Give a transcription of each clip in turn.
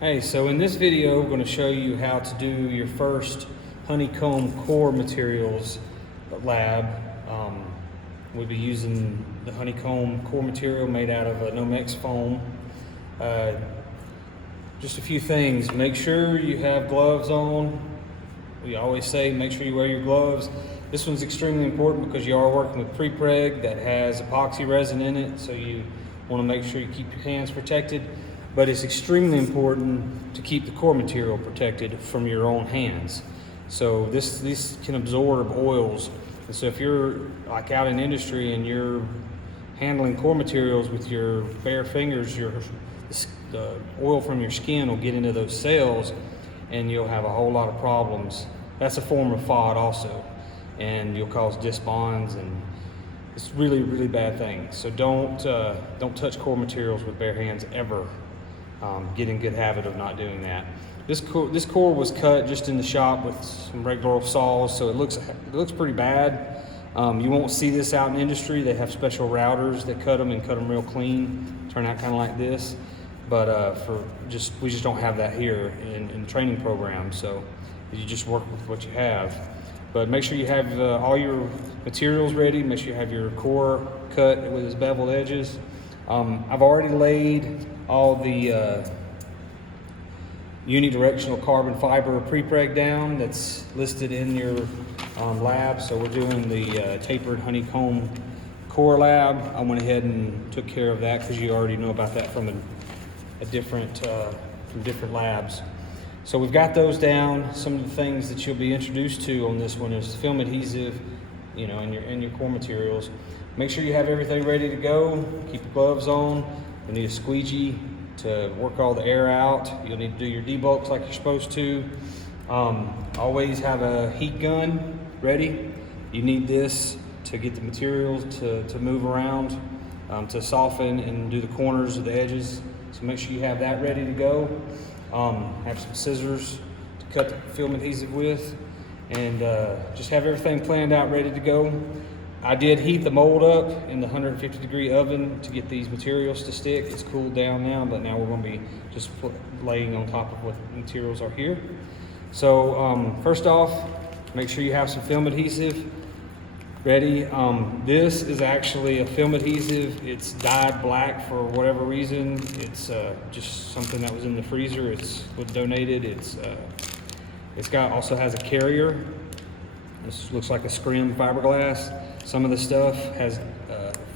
Hey, so in this video, we're going to show you how to do your first honeycomb core materials lab. We'll be using the honeycomb core material made out of a Nomex foam. Just a few things. Make sure you have gloves on. We always say make sure you wear your gloves. This one's extremely important because you are working with pre-preg that has epoxy resin in it, so you want to make sure you keep your hands protected. But it's extremely important to keep the core material protected from your own hands. So this can absorb oils. And so if you're like out in industry and you're handling core materials with your bare fingers, the oil from your skin will get into those cells and you'll have a whole lot of problems. That's a form of FOD also. And you'll cause disbonds, and it's really, really bad thing. So don't touch core materials with bare hands ever. Get in good habit of not doing that. This core was cut just in the shop with some regular saws, so it looks pretty bad. You won't see this out in industry. They have special routers that cut them and cut them real clean, turn out kind of like this. But we just don't have that here in training programs. So you just work with what you have. But make sure you have all your materials ready. Make sure you have your core cut with its beveled edges. I've already laid all the unidirectional carbon fiber pre-preg down that's listed in your lab. So we're doing the tapered honeycomb core lab. I went ahead and took care of that because you already know about that from different labs. So we've got those down. Some of the things that you'll be introduced to on this one is film adhesive, in your core materials. Make sure you have everything ready to go. Keep your gloves on. You'll need a squeegee to work all the air out. You'll need to do your debulks like you're supposed to. Always have a heat gun ready. You need this to get the materials to move around, to soften and do the corners of the edges. So make sure you have that ready to go. Have some scissors to cut the film adhesive with, and just have everything planned out, ready to go. I did heat the mold up in the 150-degree oven to get these materials to stick. It's cooled down now, but now we're going to be just laying on top of what the materials are here. So first off, make sure you have some film adhesive ready. This is actually a film adhesive. It's dyed black for whatever reason. It's just something that was in the freezer. It's was donated. Also has a carrier. This looks like a scrim fiberglass. Some of the stuff has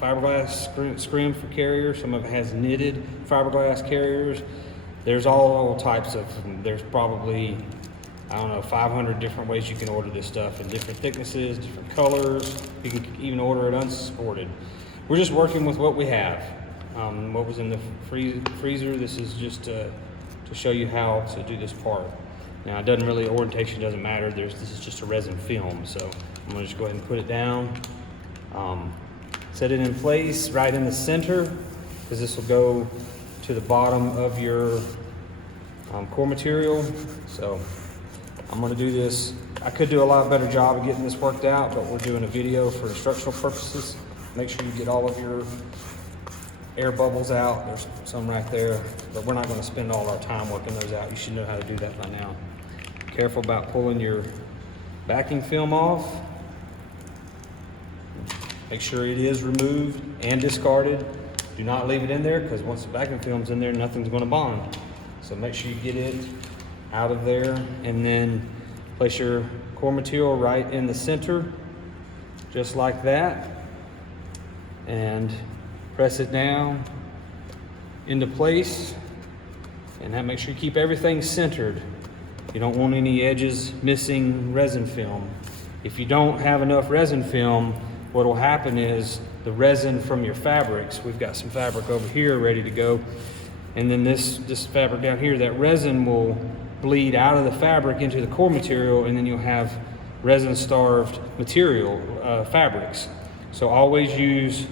fiberglass scrim for carrier. Some of it has knitted fiberglass carriers. There's all types of them. There's probably, 500 different ways you can order this stuff in different thicknesses, different colors. You can even order it unsupported. We're just working with what we have. What was in the freezer, this is just to show you how to do this part. Now, orientation doesn't matter. This is just a resin film. So I'm gonna just go ahead and put it down. Set it in place right in the center, because this will go to the bottom of your core material. So I'm going to do this. I could do a lot better job of getting this worked out, but we're doing a video for instructional purposes. Make sure you get all of your air bubbles out. There's some right there, but we're not going to spend all our time working those out. You should know how to do that by now. Careful about pulling your backing film off. Make sure it is removed and discarded. Do not leave it in there, because once the backing film's in there, nothing's going to bond. So make sure you get it out of there, and then place your core material right in the center, just like that, and press it down into place, and make sure you keep everything centered. You don't want any edges missing resin film. If you don't have enough resin film, what will happen is the resin from your fabrics, we've got some fabric over here ready to go, and then this fabric down here, that resin will bleed out of the fabric into the core material, and then you'll have resin-starved material, fabrics. So always use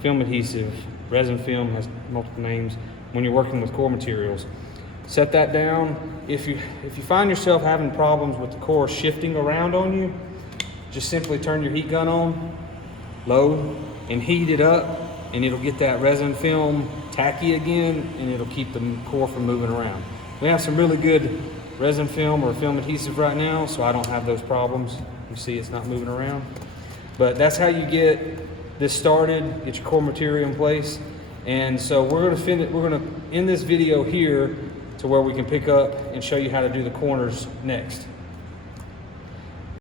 film adhesive. Resin film has multiple names when you're working with core materials. Set that down. If you find yourself having problems with the core shifting around on you, just simply turn your heat gun on, low, and heat it up, and it'll get that resin film tacky again, and it'll keep the core from moving around. We have some really good resin film or film adhesive right now, so I don't have those problems. You see it's not moving around. But that's how you get this started, get your core material in place. And so we're gonna end this video here to where we can pick up and show you how to do the corners next.